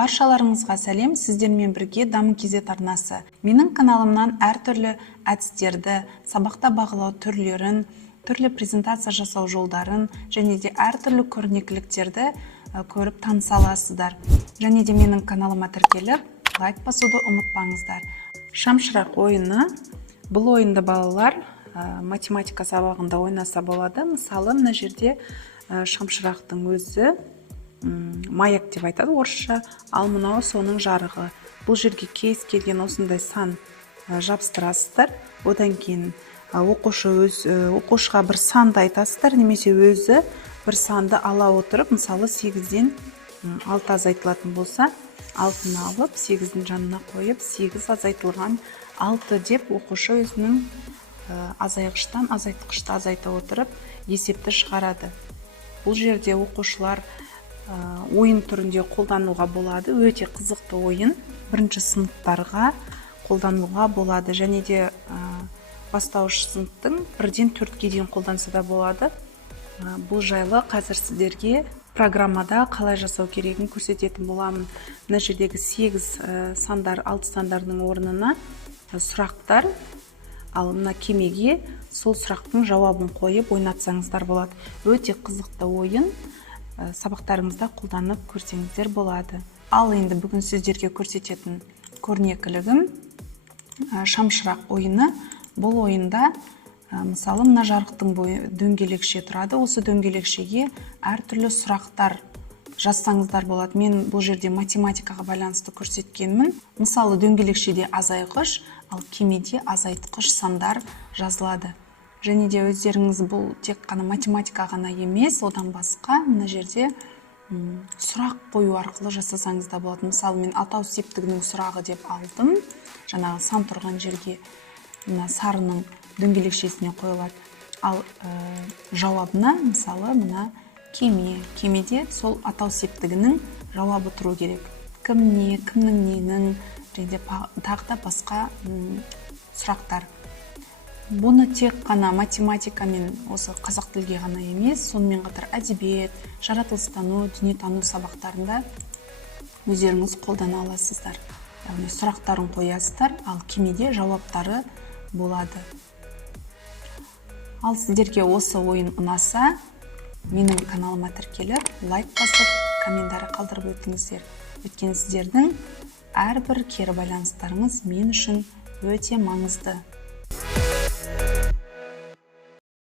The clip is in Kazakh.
Баршаларыңызға сәлем, сіздермен бірге Дамы KZ арнасы. Менің каналымнан әртүрлі әдістерді, сабақта бағалау түрлерін, түрлі презентация жасау жолдарын және де әртүрлі көрнекіліктерді көріп таныса аласыздар. Және де менің каналыма тіркеліп, лайк басуды ұмытпаңыздар. Шамшырақ ойыны. Бұл ойынды балалар математика сабағында ойнаса болады. Мысалы, мына жерде шамшырақтың өзі маяк деп айтады орысша, ал мынау соның жарығы. Бұл жерге кез келген осындай сан жабыстырасыздар. Одан кейін оқушыға бір санды айтасыздар, немесе өзі бір санды ала отырып, мысалы 8-ден 6 азайтылатын болса, 6-ны алып, 8-дің жанына қойып, 8 азайтылған 6 деп оқушы өзінің азайғыштан азайтқышты азайта отырып есепті шығарады. Бұл жерде оқушылар ойын түрінде қолдануға болады. Өте қызықты ойын. Бірінші сыныптарға қолдануға болады. Және де бастауыш сыныптың 1-ден 4-ге дейін қолданса да болады. Бұл жайлы қазір сіздерге программада қалай жасау керегін көрсететін боламын. Мына жердегі 8 сандар, 6 сандардың орнына сұрақтар, ал мына кемеге сол сұрақтың жауабын қойып ойнатсаңыздар болады. Өте қызықты ойын. Сабақтарыңызда қолданып көрсеңіздер болады. Ал енді бүгін сіздерге көрсететін көрнекілігім шамшырақ ойыны. Бұл ойында мысалы мына жарықтың дөңгелекше тұрады. Осы дөңгелекшеге әртүрлі сұрақтар жазсаңыздар болады. Мен бұл жерде математикаға байланысты көрсеткенмін. Мысалы дөңгелекшеде азайғыш, ал кемеде азайтқыш сандар жазылады. Және де өздеріңіз бұл тек қана математика ғана емес, одан басқа мына жерде сұрақ қою арқылы жасасаңыз да болады. Мысалы, мен атау септігінің сұрағы деп алдым. Жаңағы сан тұрған жерге мына сарының дөңгелекшесіне қойылады. Ал жауабына, мысалы, мына кемеде сол атау септігінің жауабы тұру керек. Кім не, кімнің ненің, және тағы да басқа сұрақтар. Бұны тек қана математика мен осы қазақ тілге ғана емес, сонымен қатар әдебиет, жаратылыстану, дүниетану сабақтарында өздеріңіз қолдана аласыздар. Яғни сұрақтарын қоясыздар, ал кемеде жауаптары болады. Ал сіздерге осы ойын ұнаса, менің каналыма тіркеліп, лайк басып, комментарий қалдырып өтіңіздер. Өйткені сіздердің әрбір кері байланыстарыңыз мен үшін өте маңызды.